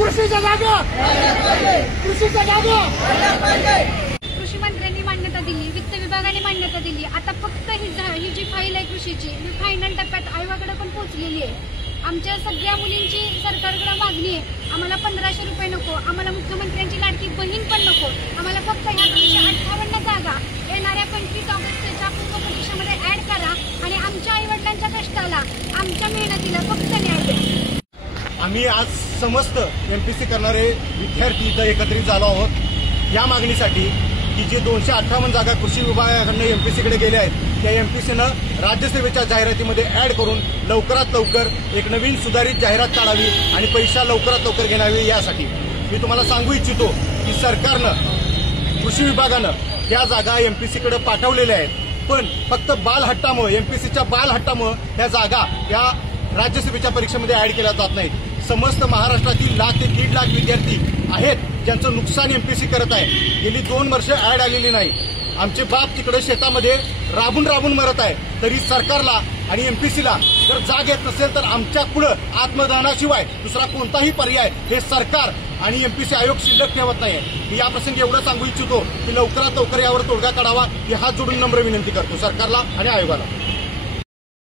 कृषीच्या जागा, कृषीच्या जागा. कृषी मंत्र्यांनी मान्यता दिली, वित्त विभागाने मान्यता दिली. आता फक्त ही जी फाईल आहे कृषीची, ही फायनल टप्प्यात आयोगाकडे पण पोहोचलेली आहे. आमच्या सगळ्या मुलींची सरकारकडे मागणी आहे. आम्हाला 1500 रुपये नको, आम्हाला मुख्यमंत्र्यांची लाडकी बहीण पण नको. आम्हाला फक्त ह्या 258 जागा येणाऱ्या 25 ऑगस्टच्या पूर्व परीक्षेमध्ये ऍड करा आणि आमच्या आईवडिलांच्या कष्टाला, आमच्या मेहनतीला फक्त न्याय द्या. आम्ही आज समस्त एमपीसी करणारे विद्यार्थी इथं एकत्रित झालो आहोत या मागणीसाठी की जे 258 जागा कृषी विभागाकडून एमपीसीकडे गेल्या आहेत, त्या एमपीसीनं राज्यसेवेच्या जाहिरातीमध्ये ऍड करून लवकरात लवकर एक नवीन सुधारित जाहिरात काढावी आणि पैसा लवकरात लवकर घेणावी. यासाठी मी तुम्हाला सांगू इच्छितो की सरकारनं, कृषी विभागानं त्या जागा एमपीसीकडे पाठवलेल्या आहेत, पण फक्त बालहट्टामुळे, एमपीसीच्या बालहट्टामुळे त्या जागा या राज्यसभेच्या परीक्षेमध्ये ऍड केल्या जात नाहीत. समस्त महाराष्ट्रातील 1 ते 1.5 लाख विद्यार्थी आहेत ज्यांचं नुकसान एमपीसी करत आहे. गेली 2 वर्ष ऍड आलेली नाही. आमचे बाप तिकडे शेतामध्ये राबून राबून मरत आहे, तरी सरकारला आणि एमपीसीला जर जाग येत नसेल तर आमच्या पुढं आत्मदानाशिवाय दुसरा कोणताही पर्याय हे सरकार आणि एमपीसी आयोग शिल्लक ठेवत नाहीये. मी या प्रसंगी एवढं सांगू इच्छितो की लवकरात लवकर यावर तोडगा काढावा ही हात जोडून नम्र विनंती करतो सरकारला आणि आयोगाला.